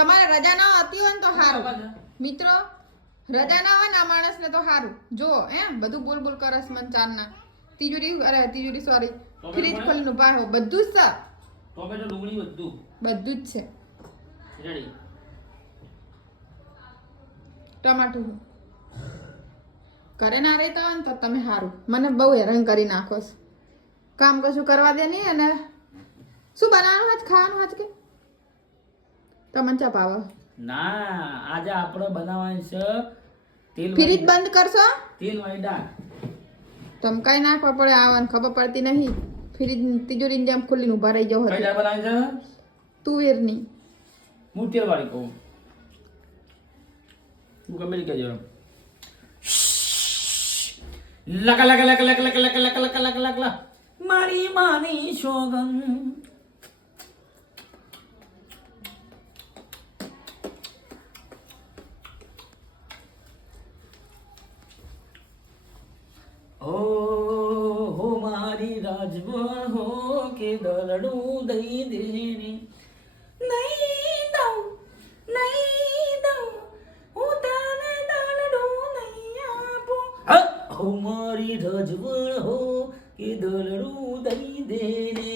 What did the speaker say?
તમારે રજા ના હતી હોય ને તો સારું મિત્રો, રજા ના હોય ને આ માણસને તો સારું. જો બધું બોલ બોલ કરસ મન ચારના તિજોરી સોરી ફ્રીજ ખોલીને ઉભા હો, બધું જ છે. ટોમેટો ડુંગળી બધું જ છે. રેડી. ટમાટું કરે ના રહેતા હોય ને તો તમે સારું. મને બહુ હેરાન કરી નાખો છો. કામ કશું કરવા દે નહીં. અને શું બનાવવાનું હાથ ખાવાનું હાથ કે તમને ચા પાવ ના, આજે આપણે બનાવવાની છે તેલ ફ્રીજ બંધ કરશો. તેલ વાળી દાળ. તમ કઈ નાખવા પડે આવવાનું ખબર પડતી નહીં. ફ્રીજ તિજોરીની જેમ ખુલ્લીને ઉભા રહી જાવ. કઈ દાળ બનાવવાની છે? તુવેરની. હું તેલ વાળી કહું. તું ગમે તે કહેજો. લકા લકા લકા લકા લકા લકા લકા લકા લકા લકા મારી માની સોગન. હો મારી રાજમાં હો કે દલડું દઈ દેને નહીં દઉં હું તને દલડું નહીં આપું. હો મારી રાજમાં હો કે દલડું દઈ દેને.